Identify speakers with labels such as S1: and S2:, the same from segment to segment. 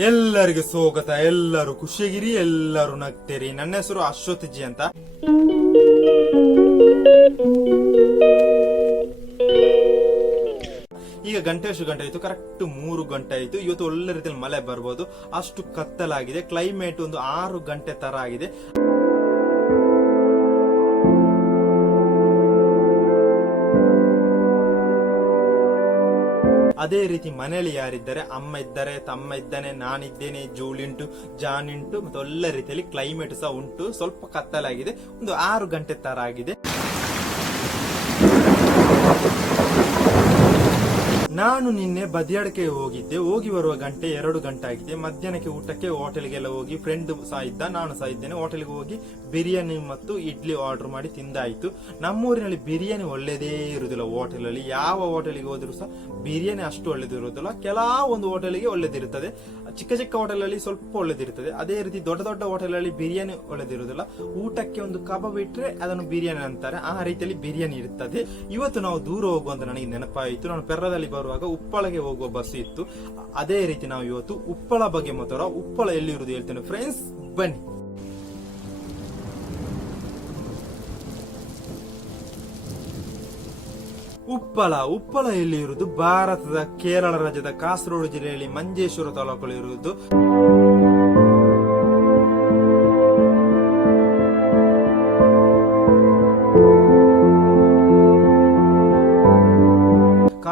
S1: ಎಲ್ಲರಿಗೂ ಸ್ವಾಗತ, ಎಲ್ಲರೂ ಖುಷಿಯಾಗಿರಿ, ಎಲ್ಲರೂ ನಗ್ತೀರಿ. ನನ್ನ ಹೆಸರು ಅಶ್ವಥ್ ಜಿ ಅಂತ. ಈಗ ಗಂಟೆ ಎಷ್ಟು ಗಂಟೆ ಆಯ್ತು ಕರೆಕ್ಟ್ ಮೂರು ಗಂಟೆ ಆಯ್ತು. ಇವತ್ತು ಒಳ್ಳೆ ರೀತಿಯಲ್ಲಿ ಮಳೆ ಬರ್ಬೋದು. ಅಷ್ಟು ಕತ್ತಲಾಗಿದೆ ಕ್ಲೈಮೇಟ್ ಒಂದು ಆರು ಗಂಟೆ ತರ ಆಗಿದೆ. ಅದೇ ರೀತಿ ಮನೆಯಲ್ಲಿ ಯಾರಿದ್ದಾರೆ ಅಮ್ಮ ಇದ್ದಾರೆ, ತಮ್ಮ ಇದ್ದಾನೆ ನಾನಿದ್ದೇನೆ ಜೂಲಿಂಟು ಉಂಟು ಮತ್ತೆ ಒಳ್ಳೆ ರೀತಿಯಲ್ಲಿ ಕ್ಲೈಮೇಟ್ ಸಹ ಉಂಟು. ಸ್ವಲ್ಪ ಕತ್ತಲಾಗಿದೆ. ಒಂದು ಆರು ಗಂಟೆ ತರ ಆಗಿದೆ. ನಾನು ನಿನ್ನೆ ಬದಿಯಡಕ್ಕೆ ಹೋಗಿದ್ದೆ. ಹೋಗಿ ಬರುವ ಗಂಟೆ ಎರಡು ಗಂಟೆ ಆಗಿದೆ ಮಧ್ಯಾಹ್ನಕ್ಕೆ ಊಟಕ್ಕೆ ಹೋಟೆಲ್ಗೆಲ್ಲ ಹೋಗಿ ಫ್ರೆಂಡ್ ಸಹ ಇದ್ದ, ನಾನು ಸಹ ಇದ್ದೇನೆ. ಹೋಟೆಲ್ಗೆ ಹೋಗಿ ಬಿರಿಯಾನಿ ಮತ್ತು ಇಡ್ಲಿ ಆರ್ಡರ್ ಮಾಡಿ ತಿಂದಾಯ್ತು. ನಮ್ಮೂರಿನಲ್ಲಿ ಬಿರಿಯಾನಿ ಒಳ್ಳೆಯದೇ ಇರುವುದಿಲ್ಲ ಹೋಟೆಲ್ ಅಲ್ಲಿ ಯಾವ ಹೋಟೆಲ್ಗೆ ಹೋದರೂ ಸಹ ಬಿರಿಯಾನಿ ಅಷ್ಟು ಒಳ್ಳೆದಿರುವುದಿಲ್ಲ ಕೆಲವೊಂದು ಹೋಟೆಲ್ಗೆ ಒಳ್ಳೆದಿರುತ್ತದೆ ಚಿಕ್ಕ ಚಿಕ್ಕ ಹೋಟೆಲ್ ಅಲ್ಲಿ ಸ್ವಲ್ಪ ಒಳ್ಳೆದಿರುತ್ತದೆ ಅದೇ ರೀತಿ ದೊಡ್ಡ ದೊಡ್ಡ ಹೋಟೆಲ್ ಅಲ್ಲಿ ಬಿರಿಯಾನಿ ಒಳ್ಳೆದಿರುವುದಿಲ್ಲ ಊಟಕ್ಕೆ ಒಂದು ಕಬಾಬ್ ಇಟ್ರೆ ಅದನ್ನು ಬಿರಿಯಾನಿ ಅಂತಾರೆ. ಆ ರೀತಿಯಲ್ಲಿ ಬಿರಿಯಾನಿ ಇರುತ್ತದೆ ಇವತ್ತು ನಾವು ದೂರ ಹೋಗುವಂತ ನನಗೆ ನೆನಪಾಯಿತು. ನಾನು ಪೆರ್ರದಲ್ಲಿ ಬರುವಾಗ ಉಪ್ಪಳಗೆ ಹೋಗುವ ಬಸ್ ಇತ್ತು. ಅದೇ ರೀತಿ ನಾವು ಇವತ್ತು ಉಪ್ಪಳ ಬಗ್ಗೆ ಮಾತಾಡೋ ಉಪ್ಪಳ ಎಲ್ಲಿರುವುದು ಹೇಳ್ತೇನೆ ಫ್ರೆಂಡ್ಸ್ ಬನ್ನಿ. ಉಪ್ಪಳ ಉಪ್ಪಳ ಎಲ್ಲಿ ಇರುವುದು ಭಾರತದ ಕೇರಳ ರಾಜ್ಯದ ಕಾಸರಗೋಡು ಜಿಲ್ಲೆಯಲ್ಲಿ ಮಂಜೇಶ್ವರ ತಾಲೂಕಲ್ಲಿ ಇರುವುದು.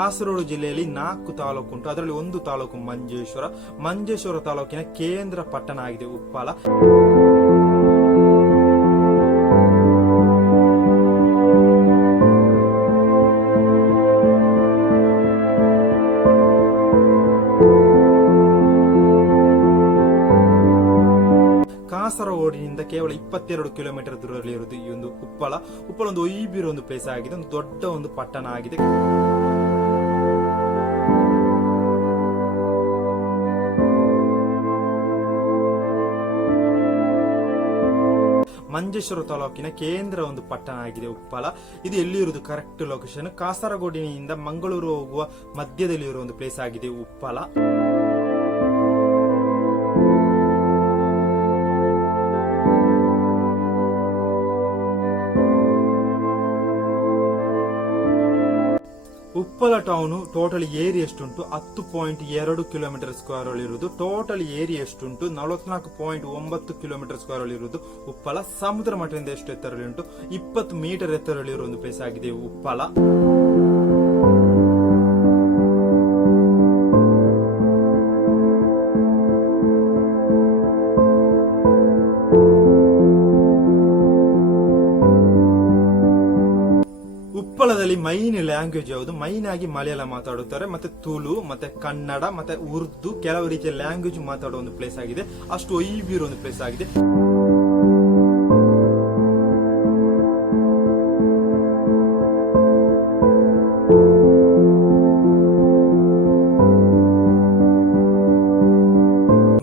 S1: ಕಾಸರಗೋಡು ಜಿಲ್ಲೆಯಲ್ಲಿ ನಾಲ್ಕು ತಾಲೂಕು ಉಂಟು. ಅದರಲ್ಲಿ ಒಂದು ತಾಲೂಕು ಮಂಜೇಶ್ವರ. ಮಂಜೇಶ್ವರ ತಾಲೂಕಿನ ಕೇಂದ್ರ ಪಟ್ಟಣ ಆಗಿದೆ ಉಪ್ಪಳ ಕಾಸರಗೋಡಿನಿಂದ ಕೇವಲ ಇಪ್ಪತ್ತೆರಡು ಕಿಲೋಮೀಟರ್ ದೂರದಲ್ಲಿ ಇರುವುದು ಈ ಒಂದು ಉಪ್ಪಳ ಉಪ್ಪಳ ಒಂದು ಒಯ್ಬಿರೋ ಒಂದು ಪ್ಲೇಸ್ ಆಗಿದೆ. ಒಂದು ದೊಡ್ಡ ಒಂದು ಪಟ್ಟಣ ಆಗಿದೆ. ಮಂಜೇಶ್ವರ ತಾಲೂಕಿನ ಕೇಂದ್ರ ಒಂದು ಪಟ್ಟಣ ಆಗಿದೆ ಉಪ್ಪಳ ಇದು ಎಲ್ಲಿರುವುದು? ಕರೆಕ್ಟ್ ಲೊಕೇಶನ್ ಕಾಸರಗೋಡಿನಿಂದ ಮಂಗಳೂರು ಹೋಗುವ ಮಧ್ಯದಲ್ಲಿ ಇರುವ ಒಂದು ಪ್ಲೇಸ್ ಆಗಿದೆ Uppala Uppala town total area ಎಷ್ಟುಂಟು? ಹತ್ತು ಪಾಯಿಂಟ್ ಎರಡು ಕಿಲೋಮೀಟರ್ ಸ್ಕ್ವೇರ್ ಅಲ್ಲಿ ಇರುವುದು. ಟೋಟಲ್ ಏರಿಯಾ ಎಷ್ಟುಂಟು? ನಲವತ್ನಾಲ್ಕು ಪಾಯಿಂಟ್ ಒಂಬತ್ತು ಕಿಲೋಮೀಟರ್ ಸ್ಕ್ವೇರ್ ಇರುವುದು. ಉಪ್ಪಳ ಸಮುದ್ರ ಮಟ್ಟದಿಂದ ಎಷ್ಟು ಎತ್ತರಲ್ಲಿ ಉಂಟು ಇಪ್ಪತ್ತು ಮೀಟರ್ ಎತ್ತರಲ್ಲಿರುವ ಒಂದು ಪ್ಲೇಸ್ ಆಗಿದೆ ಉಪ್ಪಳ ಉಪ್ಪಳದಲ್ಲಿ ಮೈನ್ ಲ್ಯಾಂಗ್ವೇಜ್ ಯಾವುದು? ಮೈನ್ ಆಗಿ ಮಲಯಾಳ ಮಾತಾಡುತ್ತಾರೆ, ಮತ್ತೆ ತುಳು, ಮತ್ತೆ ಕನ್ನಡ, ಮತ್ತೆ ಉರ್ದು, ಕೆಲವು ರೀತಿಯ ಲ್ಯಾಂಗ್ವೇಜ್ ಮಾತಾಡುವ ಒಂದು ಪ್ಲೇಸ್ ಆಗಿದೆ. ಅಷ್ಟು ಒಯ್ಬಿರೋ ಒಂದು ಪ್ಲೇಸ್ ಆಗಿದೆ.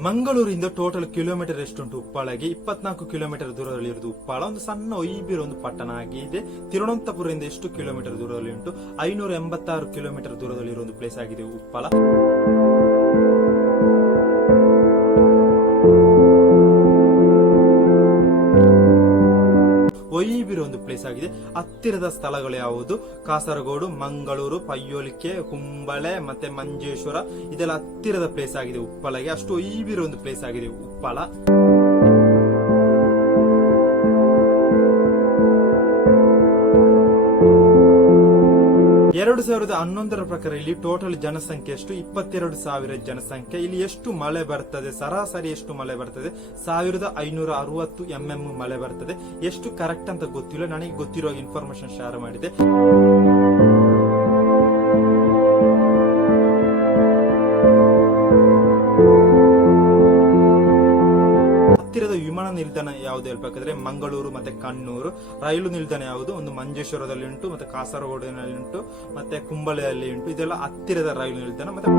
S1: ಮಂಗಳೂರಿಂದ ಟೋಟಲ್ ಕಿಲೋಮೀಟರ್ ಎಷ್ಟುಂಟು ಉಪ್ಪಾಳಗೆ? ಇಪ್ಪತ್ನಾಲ್ಕು ಕಿಲೋಮೀಟರ್ ದೂರದಲ್ಲಿ ಇರುವುದು ಉಪ್ಪಾಳ. ಒಂದು ಸಣ್ಣ ಒಯ್ಬಿರೋ ಒಂದು ಪಟ್ಟಣ ಆಗಿದೆ. ತಿರುವನಂತಪುರದಿಂದ ಎಷ್ಟು ಕಿಲೋಮೀಟರ್ ದೂರದಲ್ಲಿ ಉಂಟು? ಐನೂರ ಎಂಬತ್ತಾರು ಕಿಲೋಮೀಟರ್ ದೂರದಲ್ಲಿ ಇರುವ ಒಂದು ಪ್ಲೇಸ್ ಆಗಿದೆ ಉಪ್ಪಾಳ. ಒಯ್ಬಿರೋ ಒಂದು ಪ್ಲೇಸ್ ಆಗಿದೆ. ಹತ್ತಿರದ ಸ್ಥಳಗಳು ಯಾವುದು? ಕಾಸರಗೋಡು, ಮಂಗಳೂರು, ಪಯ್ಯೋಲಿಕೆ, ಕುಂಬಳೆ ಮತ್ತೆ ಮಂಜೇಶ್ವರ. ಇದೆಲ್ಲ ಹತ್ತಿರದ ಪ್ಲೇಸ್ ಆಗಿದೆ, ಉಪ್ಪಳಗೆ. ಅಷ್ಟು ಒಂದು ಪ್ಲೇಸ್ ಆಗಿದೆ, ಉಪ್ಪಳ. ಎರಡು ಸಾವಿರದ ಹನ್ನೊಂದರ ಪ್ರಕಾರ ಇಲ್ಲಿ ಟೋಟಲ್ ಜನಸಂಖ್ಯೆ ಎಷ್ಟು? ಇಪ್ಪತ್ತೆರಡು ಸಾವಿರ ಜನಸಂಖ್ಯೆ. ಇಲ್ಲಿ ಎಷ್ಟು ಮಳೆ ಬರ್ತದೆ? ಸರಾಸರಿ ಎಷ್ಟು ಮಳೆ ಬರ್ತದೆ? ಸಾವಿರದ ಐನೂರ ಅರವತ್ತು ಎಂಎಂ ಮಳೆ ಬರ್ತದೆ. ಎಷ್ಟು ಕರೆಕ್ಟ್ ಅಂತ ಗೊತ್ತಿಲ್ಲ. ನನಗೆ ಗೊತ್ತಿರೋ ಇನ್ಫಾರ್ಮೇಶನ್ ಶೇರ್ ಮಾಡಿದೆ. ನಿಲ್ದಾಣ ಯಾವುದು ಹೇಳ್ಬೇಕಾದ್ರೆ ಮಂಗಳೂರು ಮತ್ತೆ ಕಣ್ಣೂರು. ರೈಲು ನಿಲ್ದಾಣ ಯಾವುದು? ಒಂದು ಮಂಜೇಶ್ವರದಲ್ಲಿ ಉಂಟು, ಮತ್ತೆ ಕಾಸರಗೋಡಿನಲ್ಲಿ ಉಂಟು ಮತ್ತೆ ಕುಂಬಳೆಯಲ್ಲಿ ಉಂಟು. ಇದೆಲ್ಲ ಹತ್ತಿರದ ರೈಲು ನಿಲ್ದಾಣ, ಮತ್ತೆ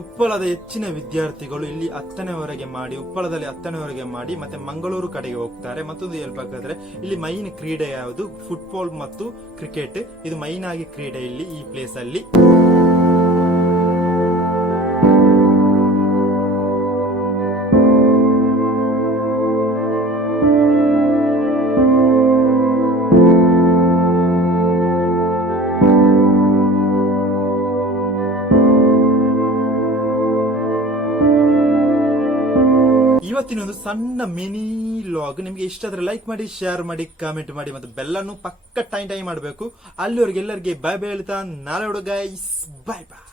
S1: ಉಪ್ಪಳ ಉಪ್ಪಳದ ಹೆಚ್ಚಿನ ವಿದ್ಯಾರ್ಥಿಗಳು ಇಲ್ಲಿ ಹತ್ತನೇವರೆಗೆ ಮಾಡಿ, ಉಪ್ಪಳದಲ್ಲಿ ಹತ್ತನೇವರೆಗೆ ಮಾಡಿ, ಮತ್ತೆ ಮಂಗಳೂರು ಕಡೆಗೆ ಹೋಗ್ತಾರೆ. ಮತ್ತೊಂದು ಹೇಳ್ಬೇಕಾದ್ರೆ, ಇಲ್ಲಿ ಮೈನ್ ಕ್ರೀಡೆ ಯಾವುದು? ಫುಟ್ಬಾಲ್ ಮತ್ತು ಕ್ರಿಕೆಟ್ ಇದು ಮೈನ್ ಆಗಿ ಕ್ರೀಡೆ ಇಲ್ಲಿ, ಈ ಪ್ಲೇಸ್ ಅಲ್ಲಿ. ಇವತ್ತಿನ ಒಂದು ಸಣ್ಣ ಮಿನಿ ಲಾಗ್ ನಿಮ್ಗೆ ಇಷ್ಟ ಆದ್ರೆ ಲೈಕ್ ಮಾಡಿ ಶೇರ್ ಮಾಡಿ ಕಾಮೆಂಟ್ ಮಾಡಿ ಮತ್ತು ಬೆಲ್ಲನ್ನು ಪಕ್ಕ ಟೈಮ್ ಟೈಮ್ ಮಾಡಬೇಕು. ಅಲ್ಲಿವರೆಗೆ ಎಲ್ಲರಿಗೆ ಬಾಯ್ ಬಾಯ್ ಹೇಳ್ತಾ ನಾಳೆ ಹುಡುಗ ಬಾಯ್ ಬಾಯ್